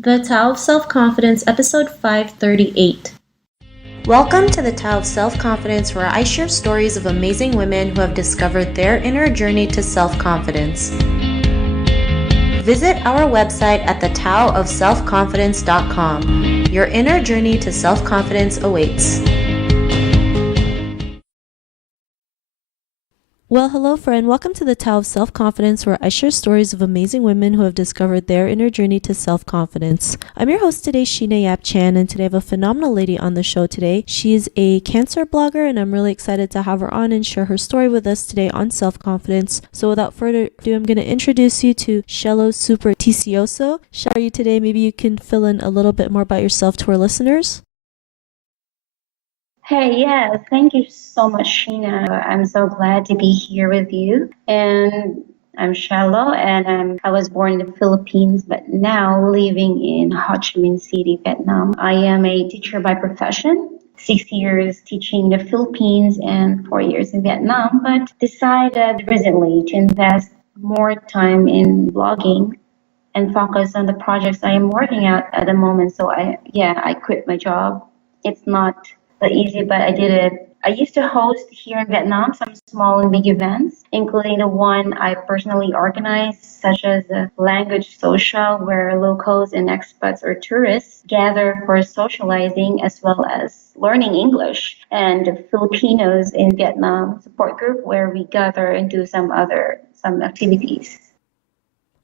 The Tao of Self-Confidence, episode 538. Welcome to the Tao of Self-Confidence, where I share stories of amazing women who have discovered their inner journey to self-confidence. Visit our website at thetaoofselfconfidence.com. Your inner journey to self-confidence awaits. Well, hello friend. Welcome to the Tao of Self-Confidence, where I share stories of amazing women who have discovered their inner journey to self-confidence. I'm your host today, Sheena Yap Chan, and today I have a phenomenal lady on the show today. She is a cancer blogger, and I'm really excited to have her on and share her story with us today on self-confidence. So without further ado, I'm going to introduce you to Cielo Superticioso. How are you today? Maybe you can fill in a little bit more about yourself to our listeners. Hey, yeah, thank you so much, Sheena. I'm so glad to be here with you. And I'm Shallow, and I was born in the Philippines, but now living in Ho Chi Minh City, Vietnam. I am a teacher by profession, 6 years teaching the Philippines and 4 years in Vietnam, but decided recently to invest more time in blogging and focus on the projects I am working at the moment. So I quit my job. It's not that easy, but I did it. I used to host here in Vietnam some small and big events, including the one I personally organized, such as the language social, where locals and expats or tourists gather for socializing as well as learning English, and the Filipinos in Vietnam support group, where we gather and do some activities.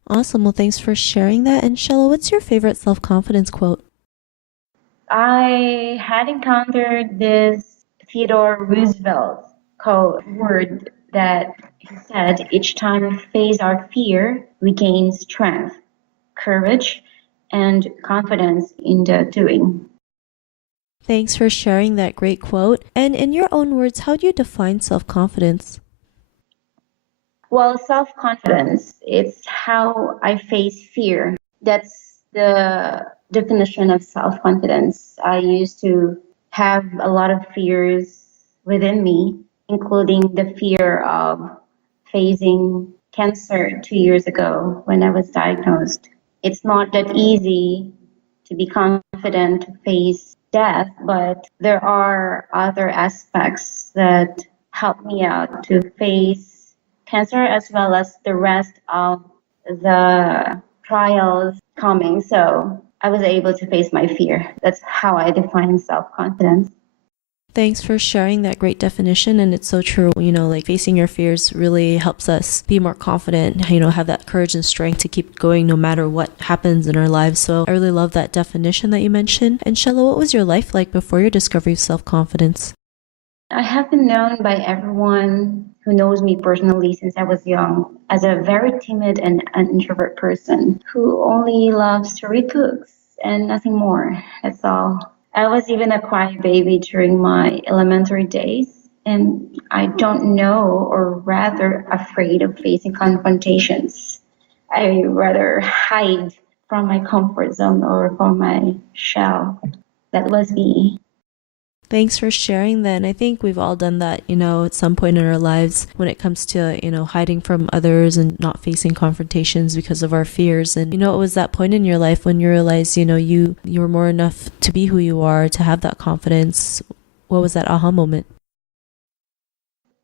Awesome. Well, thanks for sharing that. And Shella, what's your favorite self-confidence quote? I had encountered this Theodore Roosevelt quote word that he said, each time we face our fear, we gain strength, courage, and confidence in the doing. Thanks for sharing that great quote. And in your own words, how do you define self-confidence? Well, self-confidence, it's how I face fear. That's the definition of self-confidence. I used to have a lot of fears within me, including the fear of facing cancer 2 years ago when I was diagnosed. It's not that easy to be confident to face death, but there are other aspects that help me out to face cancer as well as the rest of the trials coming. So I was able to face my fear. That's how I define self confidence. Thanks for sharing that great definition. And it's so true, like facing your fears really helps us be more confident, have that courage and strength to keep going no matter what happens in our lives. So I really love that definition that you mentioned. And Shella, what was your life like before your discovery of self-confidence? I have been known by everyone who knows me personally since I was young as a very timid and an introvert person who only loves to read books and nothing more. That's all. I was even a quiet baby during my elementary days, and I don't know, or rather afraid of facing confrontations. I rather hide from my comfort zone or from my shell. That was me. Thanks for sharing that. And I think we've all done that, at some point in our lives when it comes to, hiding from others and not facing confrontations because of our fears. And, it was that point in your life when you realized, you were more enough to be who you are, to have that confidence. What was that aha moment?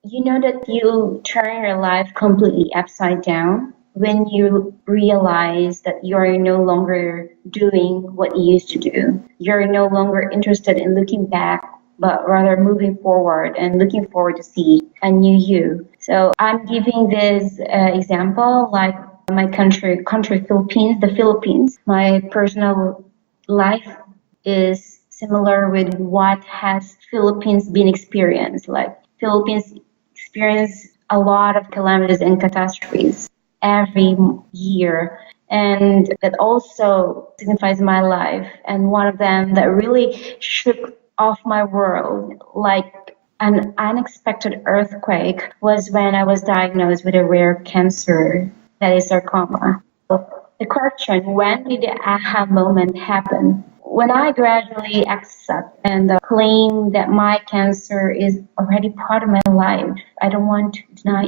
You know that you turn your life completely upside down when you realize that you're no longer doing what you used to do. You're no longer interested in looking back, but rather moving forward and looking forward to see a new you. So I'm giving this example like my country Philippines, the Philippines. My personal life is similar with what has Philippines been experienced. Like Philippines experience a lot of calamities and catastrophes every year. And that also signifies my life. And one of them that really shook off my world, like an unexpected earthquake, was when I was diagnosed with a rare cancer that is sarcoma. The question, when did the aha moment happen? When I gradually accept and claim that my cancer is already part of my life, I don't want to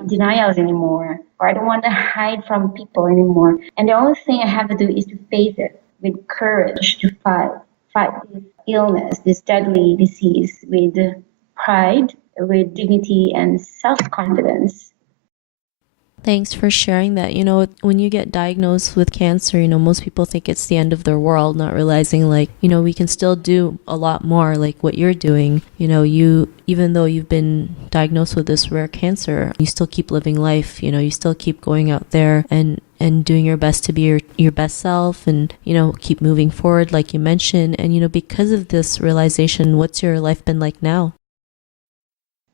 denials anymore, or I don't want to hide from people anymore. And the only thing I have to do is to face it. with courage to fight this illness, this deadly disease with pride, with dignity and self-confidence. Thanks for sharing that. When you get diagnosed with cancer, most people think it's the end of their world, not realizing like, we can still do a lot more like what you're doing. Even though you've been diagnosed with this rare cancer, you still keep living life, you still keep going out there and doing your best to be your best self and, keep moving forward like you mentioned. And, because of this realization, what's your life been like now?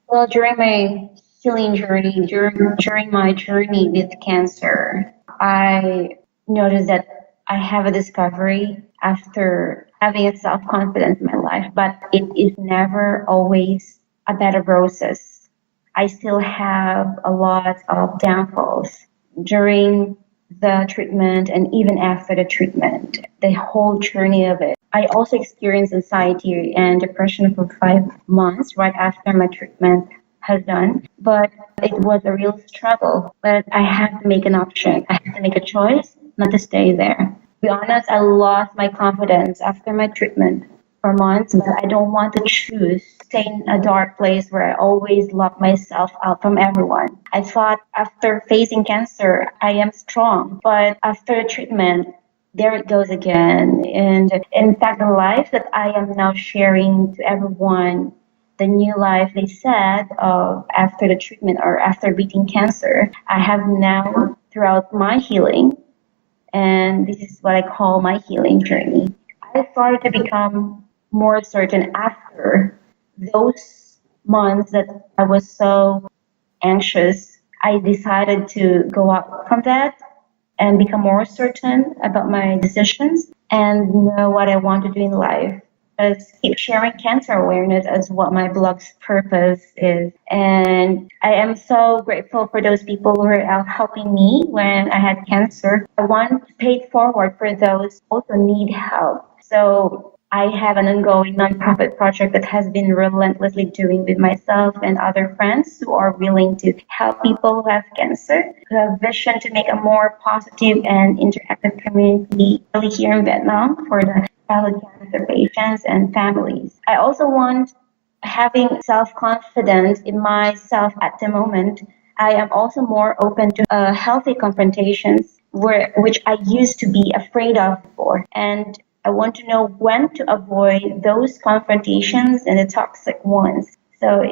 Well, during my healing journey, during my journey with cancer, I noticed that I have a discovery after having a self confidence in my life, but it is never always a bed of roses. I still have a lot of downfalls during the treatment and even after the treatment, the whole journey of it. I also experienced anxiety and depression for 5 months right after my treatment has done, but it was a real struggle. But I had to make an option. I had to make a choice not to stay there. To be honest, I lost my confidence after my treatment for months, but I don't want to choose to stay in a dark place where I always lock myself out from everyone. I thought after facing cancer, I am strong, but after the treatment, there it goes again. And in fact, the life that I am now sharing to everyone, the new life they said of after the treatment or after beating cancer, I have now throughout my healing, and this is what I call my healing journey. I started to become more certain after those months that I was so anxious. I decided to go out from that and become more certain about my decisions and know what I want to do in life. Just keep sharing cancer awareness as what my blog's purpose is. And I am so grateful for those people who are out helping me when I had cancer. I want to pay it forward for those who also need help. So I have an ongoing nonprofit project that has been relentlessly doing with myself and other friends who are willing to help people who have cancer, who have vision to make a more positive and interactive community really here in Vietnam for the childhood cancer patients and families. I also want having self-confidence in myself at the moment. I am also more open to healthy confrontations which I used to be afraid of before. And I want to know when to avoid those confrontations and the toxic ones. So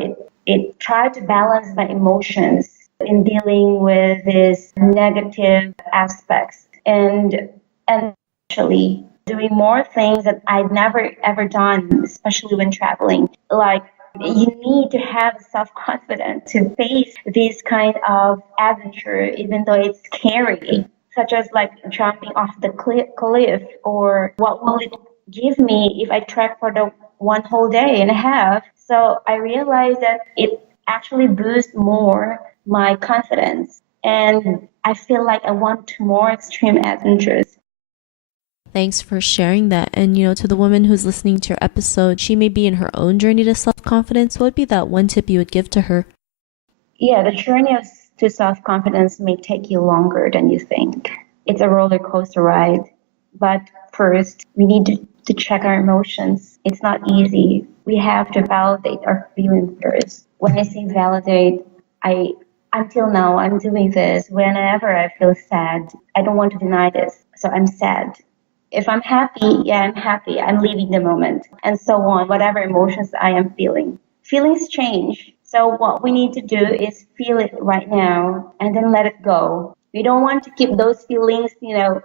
it tried to balance my emotions in dealing with these negative aspects and actually doing more things that I'd never ever done, especially when traveling. Like you need to have self confidence to face this kind of adventure, even though it's scary, such as like jumping off the cliff, or what will it give me if I trek for the one whole day and a half. So I realized that it actually boosts more my confidence, and I feel like I want more extreme adventures. Thanks for sharing that. And, to the woman who's listening to your episode, she may be in her own journey to self confidence. What would be that one tip you would give to her? Yeah, the journey to self confidence may take you longer than you think. It's a roller coaster ride. But first, we need to check our emotions. It's not easy. We have to validate our feelings first. When I say validate, I until now I'm doing this whenever I feel sad. I don't want to deny this. So I'm sad. If I'm happy, yeah, I'm happy. I'm living the moment, and so on, whatever emotions I am feeling. Feelings change. So what we need to do is feel it right now and then let it go. We don't want to keep those feelings,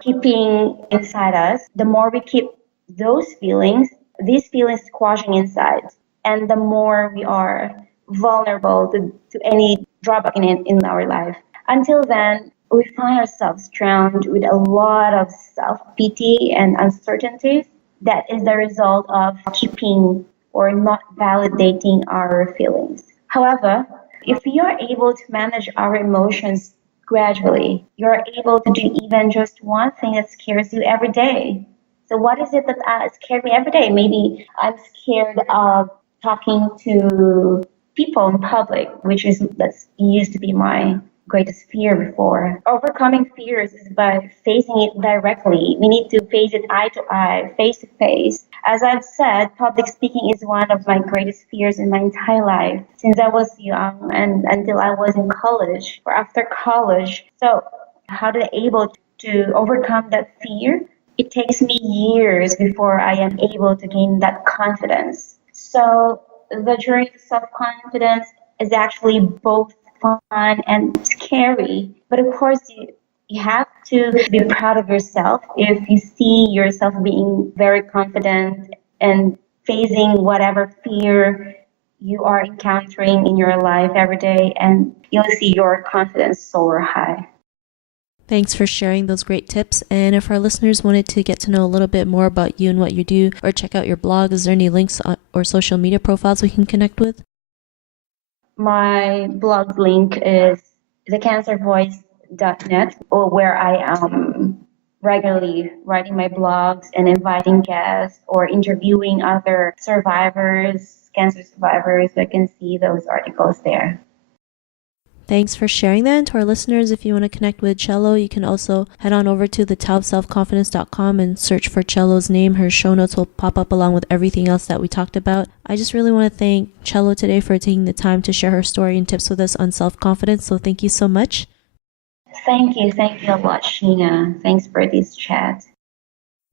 keeping inside us. The more we keep those feelings, these feelings squashing inside, and the more we are vulnerable to any drawback in our life. Until then, we find ourselves drowned with a lot of self pity and uncertainties. That is the result of keeping or not validating our feelings. However, if we are able to manage our emotions gradually, you're able to do even just one thing that scares you every day. So, what is it that scares me every day? Maybe I'm scared of talking to people in public, which is that's used to be my greatest fear before. Overcoming fears is by facing it directly. We need to face it eye to eye, face to face. As I've said, public speaking is one of my greatest fears in my entire life since I was young and until I was in college or after college. So how did I able to overcome that fear? It takes me years before I am able to gain that confidence. So the journey to self-confidence is actually both fun and scary. But of course, you have to be proud of yourself if you see yourself being very confident and facing whatever fear you are encountering in your life every day, and you'll see your confidence soar high. Thanks for sharing those great tips. And if our listeners wanted to get to know a little bit more about you and what you do, or check out your blog, is there any links or social media profiles we can connect with? My blog link is thecancervoice.net, or where I am regularly writing my blogs and inviting guests or interviewing other survivors, cancer survivors. I can see those articles there. Thanks for sharing that. And to our listeners, if you want to connect with Cielo, you can also head on over to thetaoofselfconfidence.com and search for Cielo's name. Her show notes will pop up along with everything else that we talked about. I just really want to thank Cielo today for taking the time to share her story and tips with us on self-confidence. So thank you so much. Thank you a lot, Sheena. Thanks for this chat.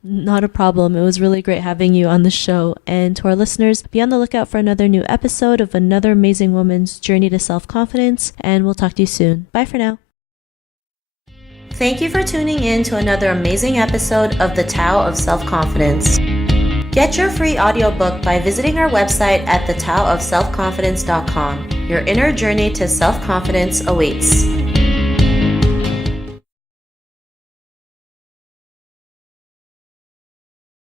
Not a problem. It was really great having you on the show. And to our listeners, be on the lookout for another new episode of another amazing woman's journey to self-confidence. And we'll talk to you soon. Bye for now. Thank you for tuning in to another amazing episode of The Tao of Self-Confidence. Get your free audiobook by visiting our website at thetaoofselfconfidence.com. Your inner journey to self-confidence awaits.